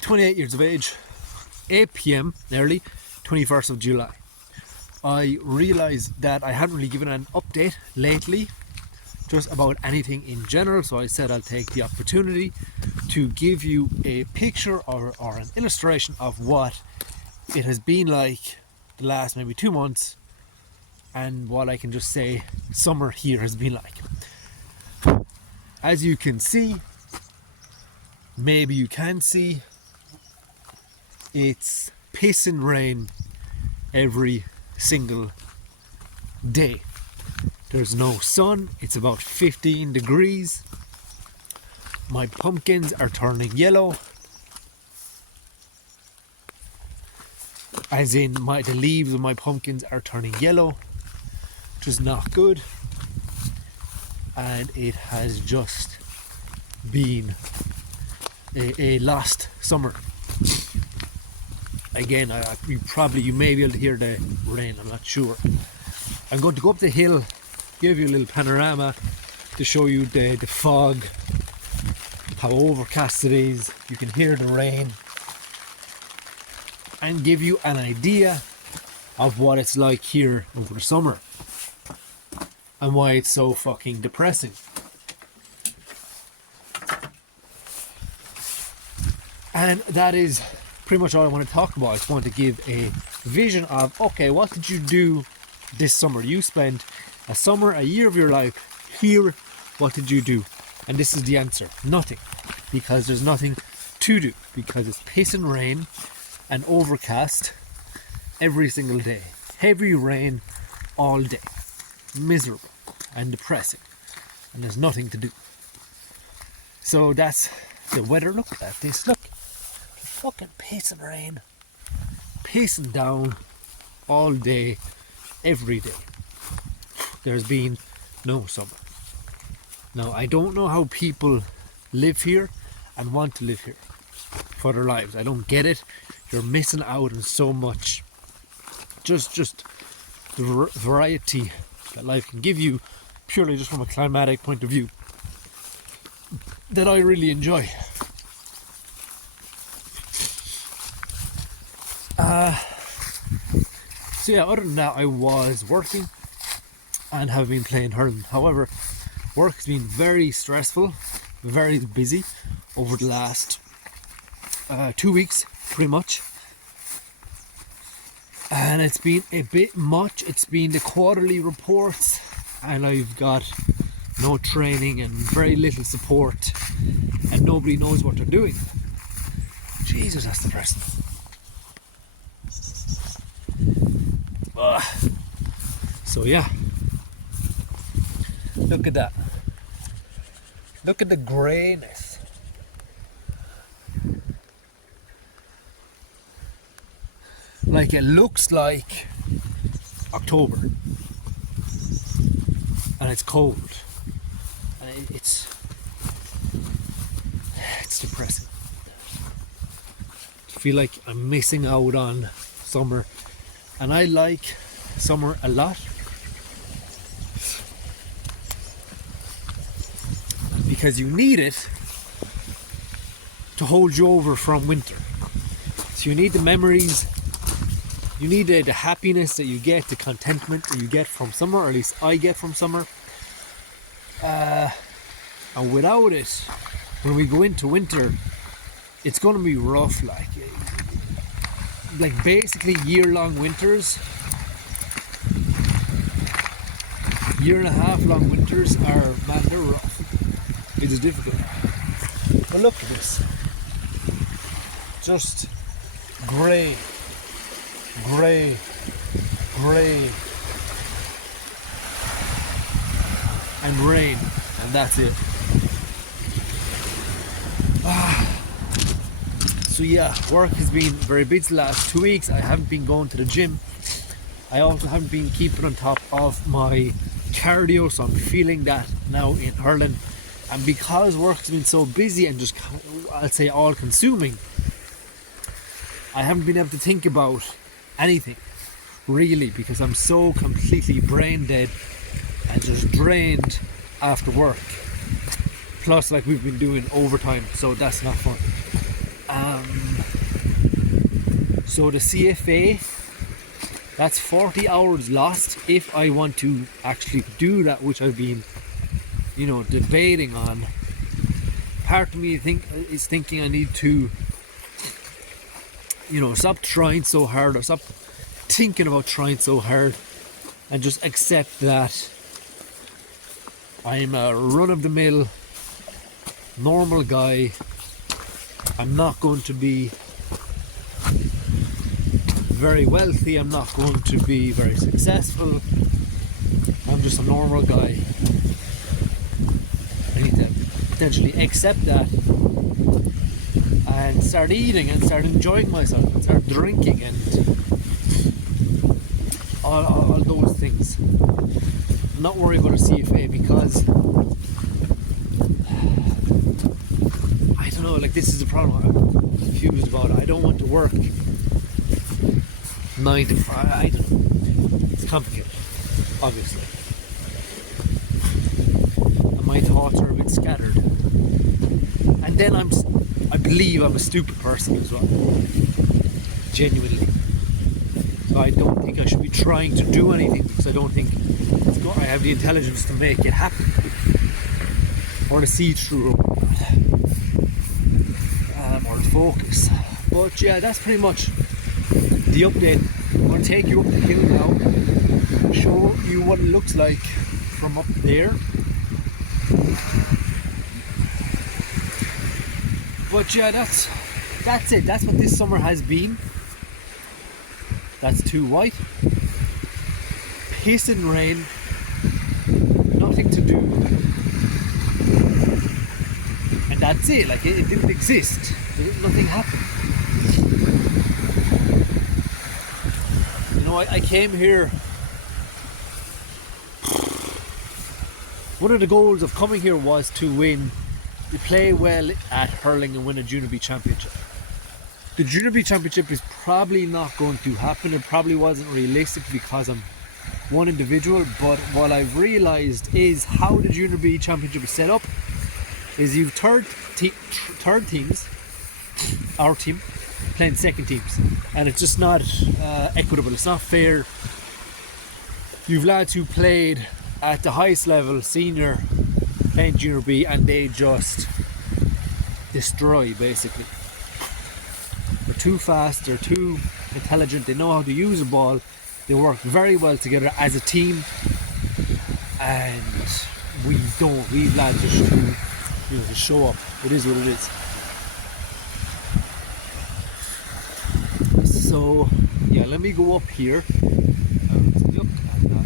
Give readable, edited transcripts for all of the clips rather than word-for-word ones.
28 years of age, 8 p.m. nearly, 21st of July. I realised that I hadn't really given an update lately just about anything in general, so I said I'll take the opportunity to give you a picture or an illustration of what it has been like the last maybe 2 months, and what I can just say summer here has been like. As you can see, maybe you can see, it's pissing rain every single day. There's no sun, it's about 15 degrees. My pumpkins are turning yellow. As in the leaves of my pumpkins are turning yellow, which is not good. And it has just been a lost summer. Again, you may be able to hear the rain, I'm not sure. I'm going to go up the hill, give you a little panorama to show you the fog, how overcast it is. You can hear the rain, and give you an idea of what it's like here over the summer and why it's so fucking depressing. And that is pretty much all I want to talk about. I just want to give a vision of, okay, what did you do this summer? You spent a summer, a year of your life here. What did you do? And this is the answer: nothing, because there's nothing to do, because it's pissing rain and overcast every single day. Heavy rain all day. Miserable and depressing, and there's nothing to do. So that's the weather. Look at this, look. Fucking pissing rain, pissing down all day, every day. There's been no summer. Now, I don't know how people live here and want to live here for their lives. I don't get it. You're missing out on so much. Just the variety that life can give you, purely just from a climatic point of view, that I really enjoy. So yeah, other than that, I was working and have been playing hurling. However, work has been very stressful, very busy over the last 2 weeks, pretty much. And it's been a bit much. It's been the quarterly reports, and I've got no training and very little support, and nobody knows what they're doing. Jesus, that's depressing. So yeah, look at that. Look at the greyness. Like, it looks like October, and it's cold, and it's depressing. I feel like I'm missing out on summer, and I like summer a lot, because you need it to hold you over from winter. So you need the memories, you need the happiness that you get, the contentment that you get from summer, or at least I get from summer. And without it, when we go into winter, it's going to be rough. Like basically year-long winters, year and a half long winters are, man, they're rough. It is difficult. But look at this. Just grey, grey, grey, and rain, and that's it. So yeah, work has been very busy the last 2 weeks. I haven't been going to the gym. I also haven't been keeping on top of my cardio, so I'm feeling that now in hurling. And because work's been so busy and just, I'll say, all consuming, I haven't been able to think about anything really, because I'm so completely brain dead and just drained after work. Plus, like, we've been doing overtime, so that's not fun. So the CFA, that's 40 hours lost if I want to actually do that, which I've been, debating on. Part of me is thinking I need to, stop trying so hard, or stop thinking about trying so hard, and just accept that I'm a run-of-the-mill normal guy. I'm not going to be very wealthy, I'm not going to be very successful, I'm just a normal guy. I need to potentially accept that and start eating and start enjoying myself and start drinking and all those things. I'm not worried about a CFA because I don't know, like, this is the problem I'm confused about. I don't want to work 9 to 5. I don't know. It's complicated, obviously. And my thoughts are a bit scattered. And then I believe I'm a stupid person as well. Genuinely. So I don't think I should be trying to do anything because I don't think I have the intelligence to make it happen. Or to see through. Or to focus. But yeah, that's pretty much the update. I'm going to take you up the hill now, show you what it looks like from up there. But yeah, that's it. That's what this summer has been. That's too white. Piss and rain. Nothing to do. And that's it. Like, it didn't exist. Nothing happened. I came here. One of the goals of coming here was to play well at hurling and win a Junior B championship. The Junior B championship is probably not going to happen. It probably wasn't realistic because I'm one individual. But what I've realised is how the Junior B championship is set up. Is you've third teams, our team, playing second teams, and it's just not equitable. It's not fair. You've lads who played at the highest level, senior, playing Junior B, and they just destroy, basically. They're too fast, they're too intelligent, they know how to use a ball, they work very well together as a team, and we don't. We lads just to show up. It is what it is. So yeah, let me go up here. Look at that.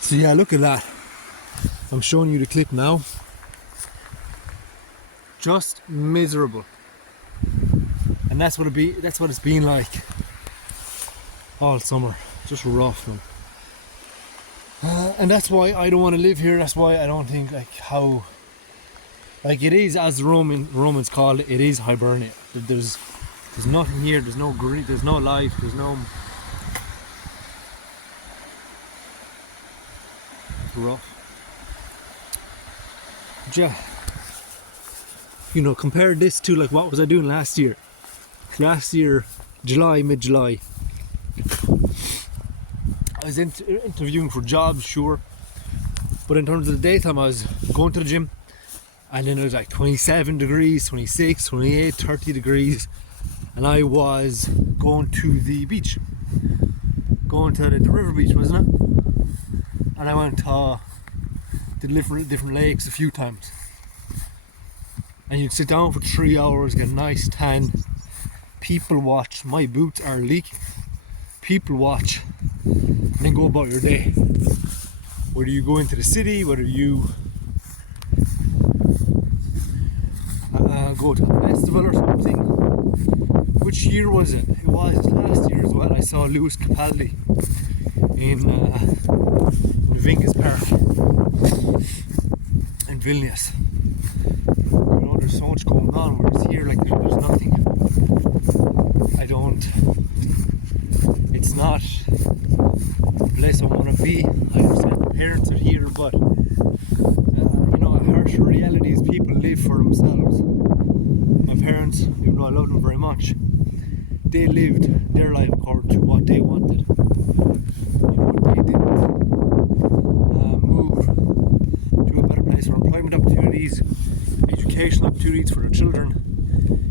So yeah, look at that. I'm showing you the clip now. Just miserable. And that's what it's been like all summer. Just rough, man. And that's why I don't want to live here. That's why I don't think it is, as the Romans call it, it is Hibernia. There's nothing here. There's no green. There's no life. There's no. It's rough. Yeah. Compare this to, like, what was I doing last year? Last year, mid-July, I was interviewing for jobs, sure, but in terms of the daytime, I was going to the gym, and then it was like 27 degrees, 26, 28, 30 degrees, and I was going to the beach, going to the river beach, wasn't it? And I went to different lakes a few times, and you'd sit down for 3 hours, get a nice tan. People watch. My boots are leaking. People watch, and then go about your day. Whether you go into the city, whether you go to a festival or something. Which year was it? It was last year as well. I saw Lewis Capaldi in Vinges Park in Vilnius. there's so much going on, whereas here, like, there's nothing. It's not the place I want to be. I understand my parents are here, but a harsh reality is people live for themselves. My parents, even though I love them very much, they lived their life according to what they wanted. They didn't move to a better place for employment opportunities, educational opportunities for their children.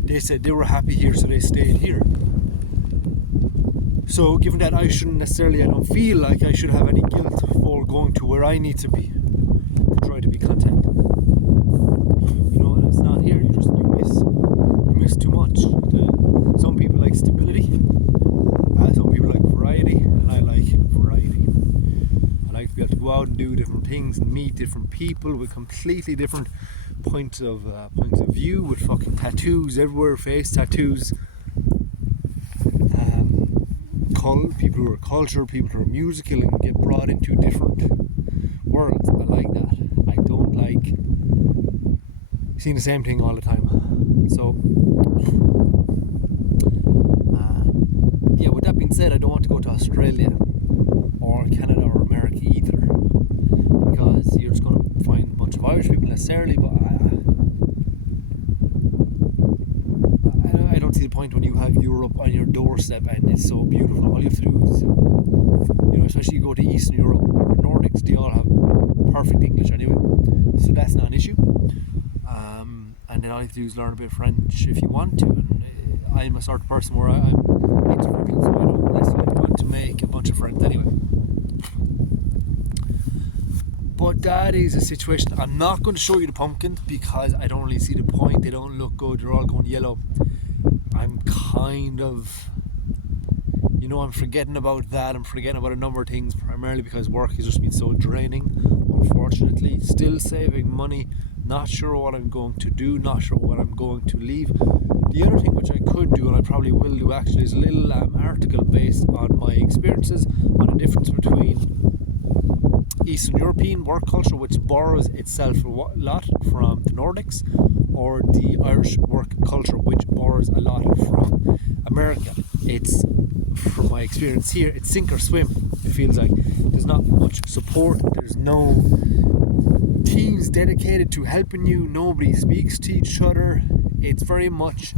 They said they were happy here, so they stayed here. So given that I don't feel like I should have any guilt for going to where I need to be to try to be content. It's not here. You miss too much. Some people like stability, some people like variety, and I like variety. I like to be able to go out and do different things and meet different people with completely different points of view, with fucking tattoos everywhere, face tattoos. People who are cultural, people who are musical, and get brought into different worlds. I like that. I don't like seeing the same thing all the time. So, with that being said, I don't want to go to Australia or Canada or America either, because you're just going to find a bunch of Irish people necessarily, but I don't see the point when you have Europe on your doorstep and it's so beautiful. All you have to do is, especially you go to Eastern Europe or the Nordics, they all have perfect English anyway, so that's not an issue. And then all you have to do is learn a bit of French if you want to. And I'm a sort of person where I'm introverted, so I don't necessarily want to make a bunch of friends anyway. But that is a situation. I'm not going to show you the pumpkins because I don't really see the point. They don't look good. They're all going yellow. I'm kind of, I'm forgetting about that. I'm forgetting about a number of things, primarily because work has just been so draining, unfortunately. Still saving money. Not sure what I'm going to do. Not sure what I'm going to leave. The other thing which I could do, and I probably will do actually, is a little article based on my experiences on the difference between Eastern European work culture, which borrows itself a lot from the Nordics, or the Irish work culture, which borrows a lot from America. It's, from my experience here, it's sink or swim. It feels like there's not much support. There's no teams dedicated to helping you. Nobody speaks to each other. It's very much,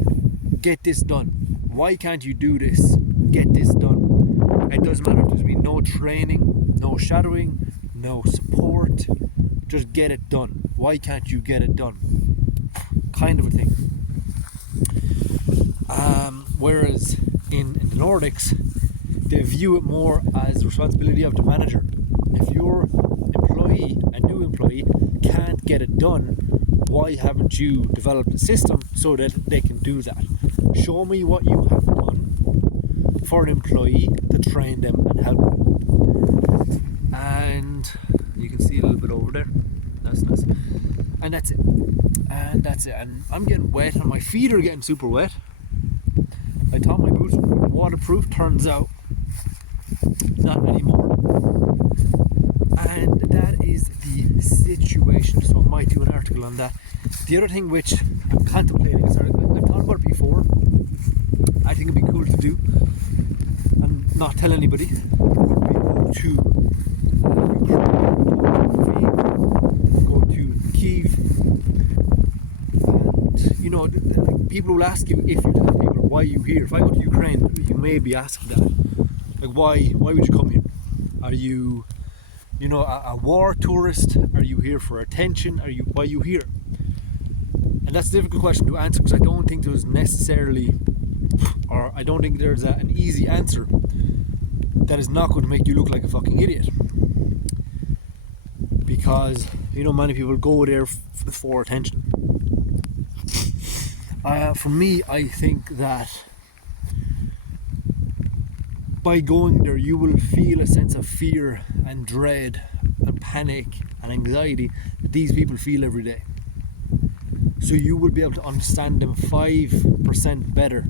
get this done. Why can't you do this? Get this done. It doesn't matter if there's been no training, no shadowing, no support. Just get it done. Why can't you get it done? Kind of a thing. Whereas in the Nordics, they view it more as the responsibility of the manager. If your employee, a new employee, can't get it done, why haven't you developed a system so that they can do that? Show me what you have done for an employee to train them and help them. And you can see a little bit over there. That's nice. And that's it. And I'm getting wet, and my feet are getting super wet. I thought my boots were waterproof, turns out not anymore. And that is the situation. So I might do an article on that. The other thing which I'm contemplating, I've thought about it before, I think it'd be cool to do and not tell anybody, would be go to Ukraine, go to Kyiv, and people will ask you, if you tell people why you here. If I go to Ukraine, you may be asked that, like, why would you come here? Are you a war tourist? Are you here for attention? Why are you here? And that's a difficult question to answer, because I don't think there's an easy answer that is not going to make you look like a fucking idiot. Because many people go there for attention. For me, I think that by going there, you will feel a sense of fear and dread and panic and anxiety that these people feel every day. So you will be able to understand them 5% better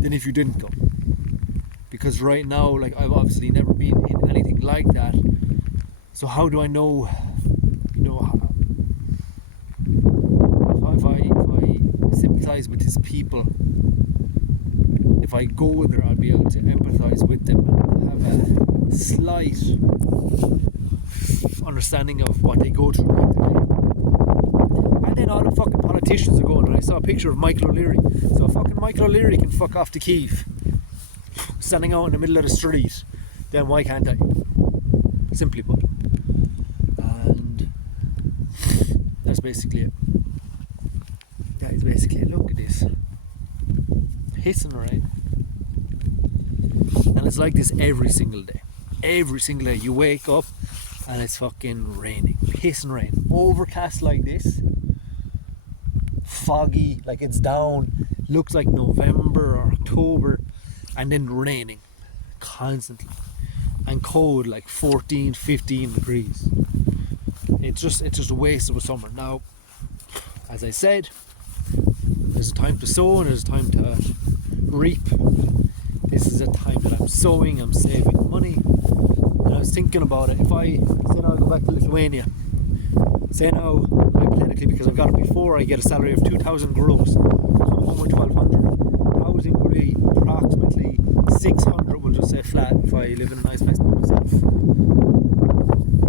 than if you didn't go. Because right now, like, I've obviously never been in anything like that. So how do I know, if empathize with his people. If I go there, I'll be able to empathize with them and have a slight understanding of what they go through night to day. And then all the fucking politicians are going, and I saw a picture of Michael O'Leary. So fucking Michael O'Leary can fuck off to Kyiv, standing out in the middle of the street, then why can't I? Simply put. And that's basically it. That is basically it. Look at this. Pissing rain. And it's like this every single day. Every single day. You wake up and it's fucking raining. Pissing rain. Overcast like this. Foggy, like it's down. Looks like November or October. And then raining. Constantly. And cold, like 14, 15 degrees. It's just a waste of a summer. Now, as I said, there's a time to sow and there's a time to reap. This is a time that I'm sowing, I'm saving money. And I was thinking about it. If I say now I go back to Lithuania, say now hypothetically, because I've got it before, I get a salary of 2,000 gross, come home with 1,200. Housing will be approximately 600, we'll just say flat if I live in a nice place by myself.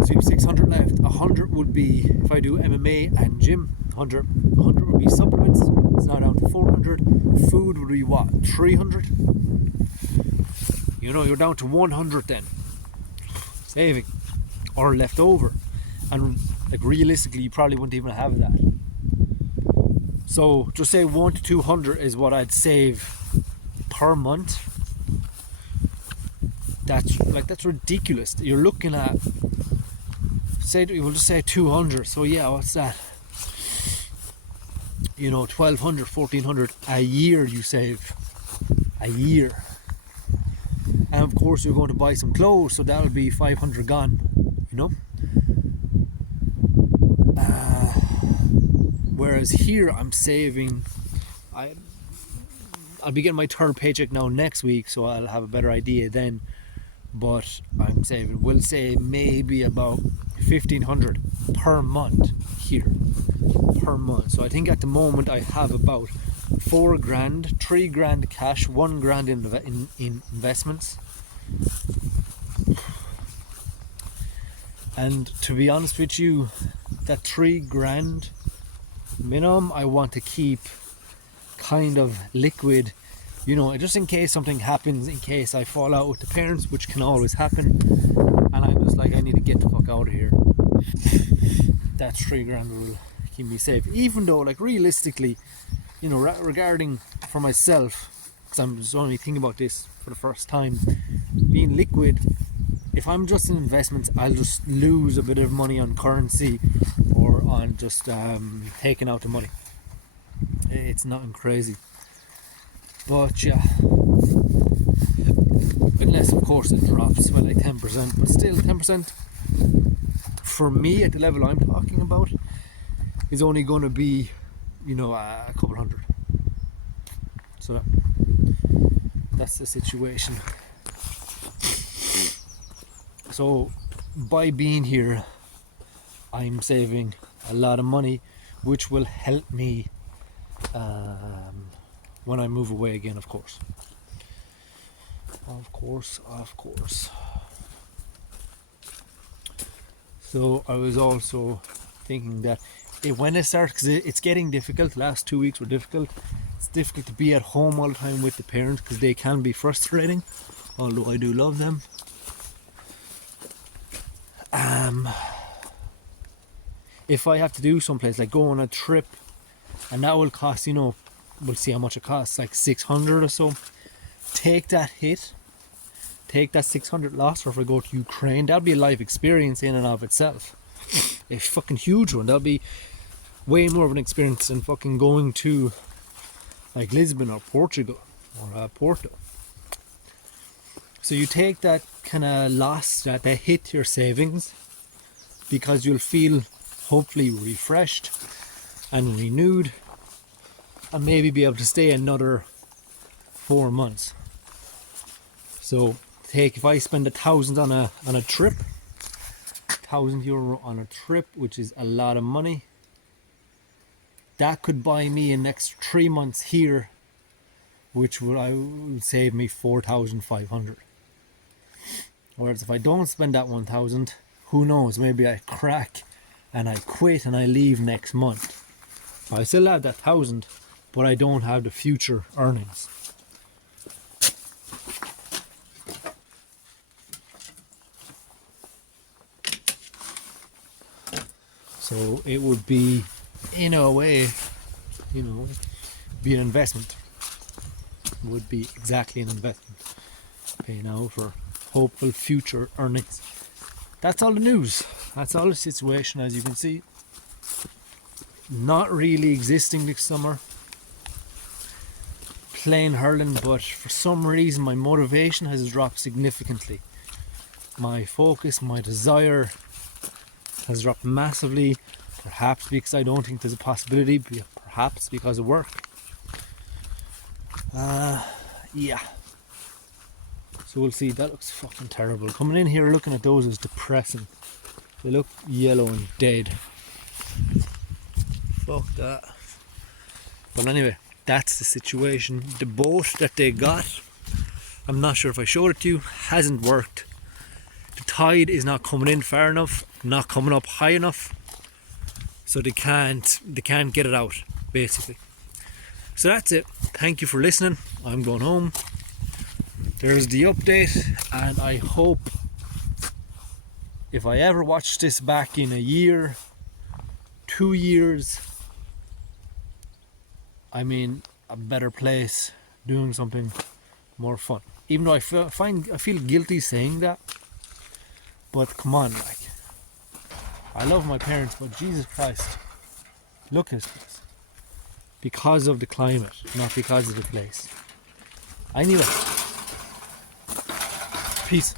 So 600 left. 100 would be if I do MMA and gym. 100 would be supplements. It's now down to 400. Food would be what? 300. You know, you're down to 100 then. Saving or left over, and like realistically, you probably wouldn't even have that. So just say 1 to 200 is what I'd save per month. That's ridiculous. You're looking at, say, we'll just say 200. So yeah, what's that? You know, 1,200, 1,400 a year you save. A year. And of course you're going to buy some clothes, so that'll be 500 gone, you know. Whereas here I'm saving, I'll be getting my third paycheck now next week, so I'll have a better idea then. But I'm saving, we'll say maybe about 1,500 per month here, per month. So I think at the moment I have about 4 grand, 3 grand cash, 1 grand in investments. And to be honest with you, that 3 grand minimum I want to keep kind of liquid, you know, just in case something happens, in case I fall out with the parents, which can always happen, and I'm just like, I need to get the fuck out of here. That 3 grand will keep me safe. Even though, like, realistically, you know, regarding for myself, because I'm just only thinking about this for the first time, being liquid, if I'm just in investments, I'll just lose a bit of money on currency or on just taking out the money. It's nothing crazy. But yeah, unless of course it drops by like 10%, but still 10% for me at the level I'm talking about is only going to be, you know, a couple hundred. So that's the situation. So by being here, I'm saving a lot of money, which will help me when I move away again, of course. Of course. So I was also thinking that when it starts, because it's getting difficult, last 2 weeks were difficult. It's difficult to be at home all the time with the parents because they can be frustrating, although I do love them. If I have to do someplace like go on a trip, and that will cost, you know, we'll see how much it costs, like 600 or so. Take that hit, take that 600 loss. Or if I go to Ukraine, that'll be a life experience in and of itself, a fucking huge one. That'll be way more of an experience than fucking going to like Lisbon or Portugal or Porto. So you take that kind of loss, that hit to your savings, because you'll feel hopefully refreshed and renewed, and maybe be able to stay another 4 months. So take, if I spend 1,000 on a trip, €1,000 on a trip, which is a lot of money, that could buy me an extra 3 months here, which would save me 4,500. Whereas if I don't spend that 1,000, who knows, maybe I crack and I quit and I leave next month. I still have that 1,000, but I don't have the future earnings. So it would be, in a way, be an investment. It would be exactly an investment. Paying out for hopeful future earnings. That's all the news. That's all the situation, as you can see. Not really existing this summer. Playing hurling, but for some reason my motivation has dropped significantly. My focus, my desire has dropped massively. Perhaps because I don't think there's a possibility, perhaps because of work. Yeah. So we'll see. That looks fucking terrible. Coming in here looking at those is depressing. They look yellow and dead. Fuck that. But anyway, that's the situation. The boat that they got, I'm not sure if I showed it to you, hasn't worked. The tide is not coming in far enough, not coming up high enough, so they can't get it out, basically. So that's it. Thank you for listening. I'm going home. There's the update, and I hope if I ever watch this back in a year, 2 years, I'm in a better place, doing something more fun. Even though I feel guilty saying that, but come on, like, I love my parents, but Jesus Christ, look at this. Because of the climate, not because of the place. I knew it. Peace.